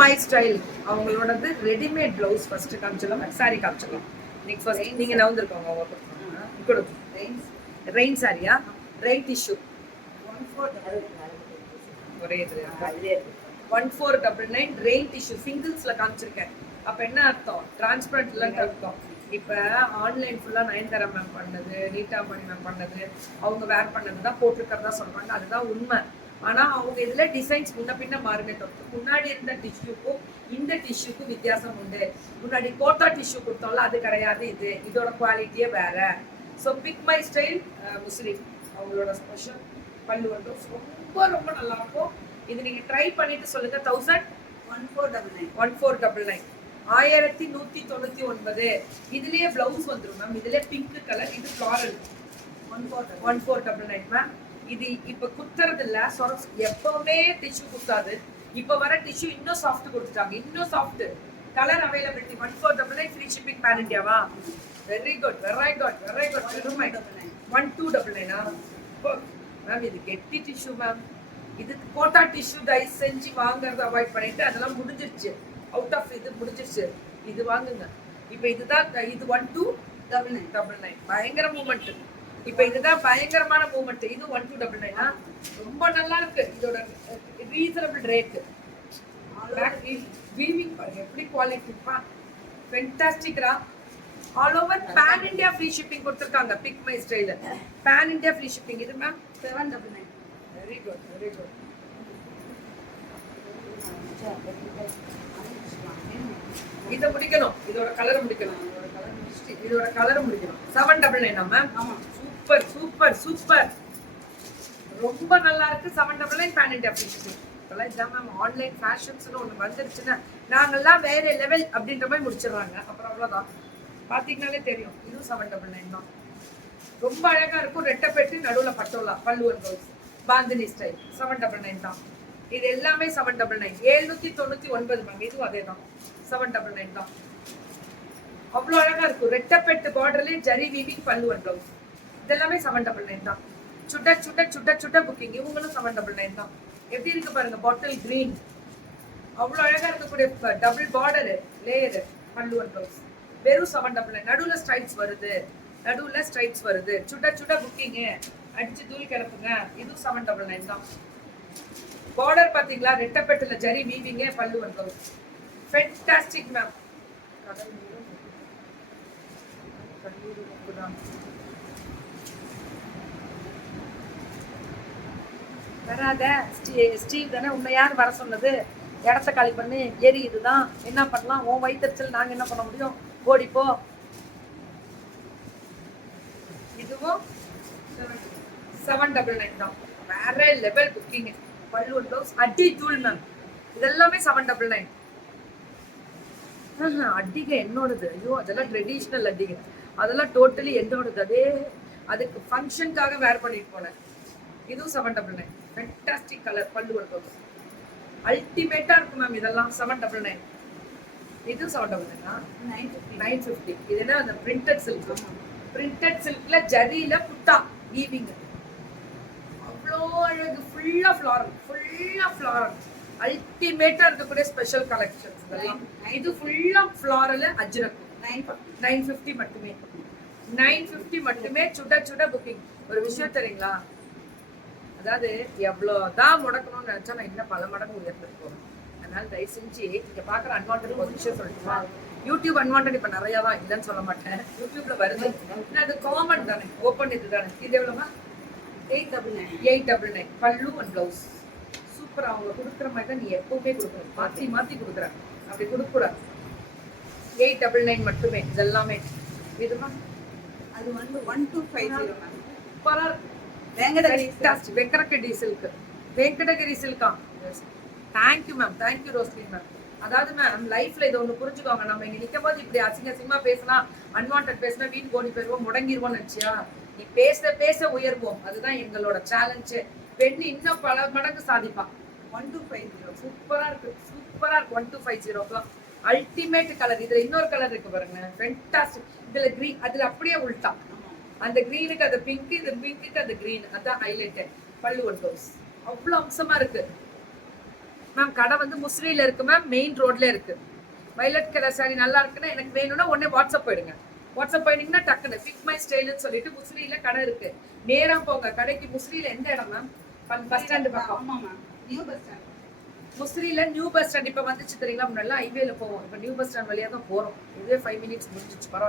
My Style அவங்களோடது readymade blouse first காமிச்சிடலாம், சாரி காமிச்சிடலாம். இன்னைக்கு ஃபர்ஸ்ட் நீங்க நவந்திருக்கோங்க அவங்க கொடுக்கும் ரெயின் சாரியா, ரெயின் டிஷ்யூ ஒரே இது 1499 ரெயின் டிஷ்யூ சிங்கிள்ஸ்ல காமிச்சிருக்கேன். அப்ப என்ன அர்த்தம்? டிரான்ஸ்பரண்ட்ல அர்த்தம். இப்ப ஆன்லைன் ஃபுல்லா நயன்தாரா மேம் பண்ணது, நீட்டா மணி மேம் பண்ணது, அவங்க வேர் பண்ணதுதான் போட்டிருக்கிறதா சொல்றாங்க. அதுதான் உண்மை. ஆனா அவங்க இதுல டிசைன்ஸ் முன்ன பின்ன மாறுமே தவிர்த்து முன்னாடி இருந்த டிஷ்யூக்கும் இந்த டிஷ்யூக்கும் வித்தியாசம் உண்டு. முன்னாடி கோட்டா டிஷ்யூ கொடுத்தோம்ல அது கிடையாது. இதோட குவாலிட்டியே வேற. ஸோ பிக் மை ஸ்டைல் முஸ்லீம் அவங்களோட ஸ்பெஷல் பல்லு வந்து ரொம்ப ரொம்ப நல்லா இருக்கும். இது நீங்க ட்ரை பண்ணிட்டு சொல்லுங்க. 1499 1199. இதுலயே பிளவுஸ் வந்துடும் மேம். இதுல பிங்க் கலர், இது ஃப்ளாரல் 1499 மேம். இது இப்ப குத்துறது இல்ல, எப்பவுமே டிஷ்யூ குத்தாது. இப்ப வர டிஷ்யூ இன்னும் சாஃப்ட் கொடுத்துட்டாங்க, இன்னும் soft. Colour availability 1499 free shipping pan இந்தியாவா? Very good very good very good. 1299 ma'am. இது கெட்டி டிஷ்யூ மேம். இது கோட்டா டிஷ்யூ தயவு செஞ்சு வாங்குறத அவாய்ட் பண்ணிட்டு அதெல்லாம் முடிஞ்சிருச்சு, அவுட் ஆஃப் இது முடிஞ்சிருச்சு. இது வாங்குங்க. இப்ப இதுதான் இது 1299 பயங்கர மூமெண்ட். இப்ப இதுதான் பயங்கரமான மூமெண்ட். இது 1299 ரொம்ப நல்லா இருக்கு. இதோட ரீசனபிள் ரேட். வீவிங் பாருங்க எப்படி குவாலிட்டி பா, ஃபென்டாஸ்டிக்ரா. All over pan India free shipping கொடுத்துருக்காங்க. Pick My Style pan India free shipping. இது ma'am 799. Very good very good. இதை முடிக்கணும், இதோட கலர் முடிக்கணும், இதோட கலர் முடிக்கணும். 799 மேம். சூப்பர் சூப்பர் சூப்பர், ரொம்ப நல்லா இருக்கு. 799 பேன் இந்தியா ஃப்ரீ ஷிப்பிங். இப்பெல்லாம் இதான் மேம் ஆன்லைன் ஃபேஷன்ஸ்னு ஒன்று வந்துருச்சுன்னா நாங்கெல்லாம் வேற லெவல் அப்படின்ற மாதிரி முடிச்சிடுறாங்க. அப்புறம் அவ்வளோதான், பார்த்தீங்கன்னாலே தெரியும். இதுவும் 799 தான். ரொம்ப அழகா இருக்கும். ரெட்டப்பெட்டு நடுவில் பட்டோலா பல்லுவன் ப்ளவுஸ் பாந்தினி ஸ்டைல் 799 தான். இது எல்லாமே 799. 799 மேம். இதுவும் அதே தான் 799 தான். அவ்வளோ அழகா இருக்கும். ரெட்டப்பெட்டு பார்டர்லேயே ஜரி வீவிங் பல்லுவன் ப்ளவுஸ் இதெல்லாமே 799 தான். சுட்ட சுட்ட சுட்ட சுட்ட புக்கிங். இவங்களும் 799 தான். எப்படி இருக்கு பாருங்க, பாட்டில் கிரீன். அவ்வளோ அழகா இருக்கக்கூடிய டபுள் பார்டரு லேயரு பல்லுவன் ப்ளவுஸ் வெறும் 799. நடுவில் ஸ்ட்ரைப்ஸ் வருது, சுட்ட சுட்ட புக்கிங்கு, அடிச்சு தூள் கிளப்புங்க. இதுவும் 799 தான். பார்டர் பாத்தீங்களா, ரெட்டப்பெட்டுல ஜரி வீவிங்க பல்லுவன் ப்ளவுஸ். Fantastic ma'am. வராத ஸ்டீவ் தானே உன்னை யார் வர சொன்னது? இடத்த காலி பண்ணி ஏறி. இதுதான் என்ன பண்ணலாம்? உன் வயிற்றுச்சல் நாங்க என்ன பண்ண முடியும்? ஓடிப்போ. இதுவும் 799 தான். வேற லெவல் புக்கிங். பல்லுவன் ப்ளவுஸ் அடி தூள் மேம். இதெல்லாமே 799. அடிங்க என்னோடது. ஐயோ அதெல்லாம் ட்ரெடிஷ்னல் அடிங்க, அதெல்லாம் டோட்டலி என்னோடது. அதே அதுக்கு ஃபங்க்ஷனுக்காக வேர் பண்ணிட்டு போனேன். இதுவும் 799. ஃபென்டாஸ்டிக் கலர் பல்லுவன் ப்ளவுஸ் அல்டிமேட்டா இருக்கும் மேம். இதெல்லாம் 799. இதுவும் 799 950. இது என்ன அந்த பிரிண்டட் சில்க். பிரிண்டட் சில்க்ல ஜரியில புட்டா வீவிங். அவ்வளோ அழகு. ஃபுல்லா ஃப்ளாரல் அல்டிமேட்டா இருக்கக்கூடிய ஸ்பெஷல் கலெக்ஷன்ஸ் இதெல்லாம். இது ஃபுல்லா ஃப்ளாரல் அஜ்ரக் 950 மட்டுமே. 950 மட்டுமே. சுட சுட புக்கிங். ஒரு விஷயம் தெரியுங்களா, அதாவது எவ்வளோதான் முடக்கணும்னு நினைச்சா நான் இன்னும் பல மடங்கு உயர்ந்துட்டு போறேன். அதனால தயவு செஞ்சு இங்க பாக்குற அன்வான்ட் ஒரு விஷயம் சொல்லிட்டுமா, யூடியூப் அன்வான்ட் இப்ப நிறைய தான், இல்லைன்னு சொல்ல மாட்டேன். யூடியூப்ல வருது, அது காமன் தானே, ஓப்பன் இது தானே. இது எவ்வளோமா? 899 பல்லு அண்ட் பிளவுஸ். சூப்பர். அவங்க கொடுக்குற மாதிரி தான் நீ எப்பவுமே கொடுக்கணும், மாத்தி மாத்தி கொடுக்குற. அப்படி கொடுக்கூடாது. 899 மட்டுமே. இதெல்லாமே இதுமா அது வந்து 1250 சூப்பரா இருக்கு. வெங்கடகிரி சில்கா. தேங்க்யூ மேம், தேங்க்யூ ரோஸ்லி மேம். அதாவது மேம் லைஃப்ல இதை ஒண்ணு புரிஞ்சுக்கோங்க. நம்ம இங்க நிக்கும் போது இப்படி அசிங்கமா பேசினா, அன்வான்ட் பேசினா வீண் கோடி போயிருவோம், முடங்கிடுவோம் நினைச்சியா? நீ பேச உயர்வோம். அதுதான் எங்களோட சேலஞ்சு. பெண் இன்னும் பல மடங்கு சாதிப்பான். 1250 சூப்பரா இருக்கு. 1250 அல்டிமேட் கலர். இதுல இன்னொரு கலர் இருக்கு பாருங்க, ஃபென்டாஸ்டிக். இதுல கிரீன், அதுல அப்படியே உள்டா. அந்த கிரீனுக்கு அது பிங்க், இது பிங்க்கு அது கிரீன். அதான் ஹைலைட். பல்லுவன் ப்ளவுஸ் அவ்வளவு அம்சமா இருக்கு. மேம் கடை வந்து முசிறியில இருக்கு மேம், மெயின் ரோட்ல இருக்கு. வயலட் கலர் சாரி நல்லா இருக்குன்னா எனக்கு வேணும்னா உடனே வாட்ஸ்அப் போயிடுங்க. வாட்ஸ்அப் போயிட்டீங்கன்னா டக்குனு ஃபிட் மை ஸ்டைல்னு சொல்லிட்டு முசிறியில கடை இருக்கு. நேரா போங்க கடைக்கு. முசிறியில எந்த இடம் மேம்? பஸ் ஸ்டாண்ட் பக்கம். ஆமா மேம், நியூ பஸ் ஸ்டாண்ட். முசிறியில நியூ பஸ் ஸ்டாண்ட் இப்ப வந்துச்சு தெரியுங்களா? முன்னாடி ஹைவேல போவோம், இப்ப நியூ பஸ் ஸ்டாண்ட் வழியா தான் போறோம். இதே 5 மினிட்ஸ் முடிஞ்சிச்சு, பரவாயில்ல.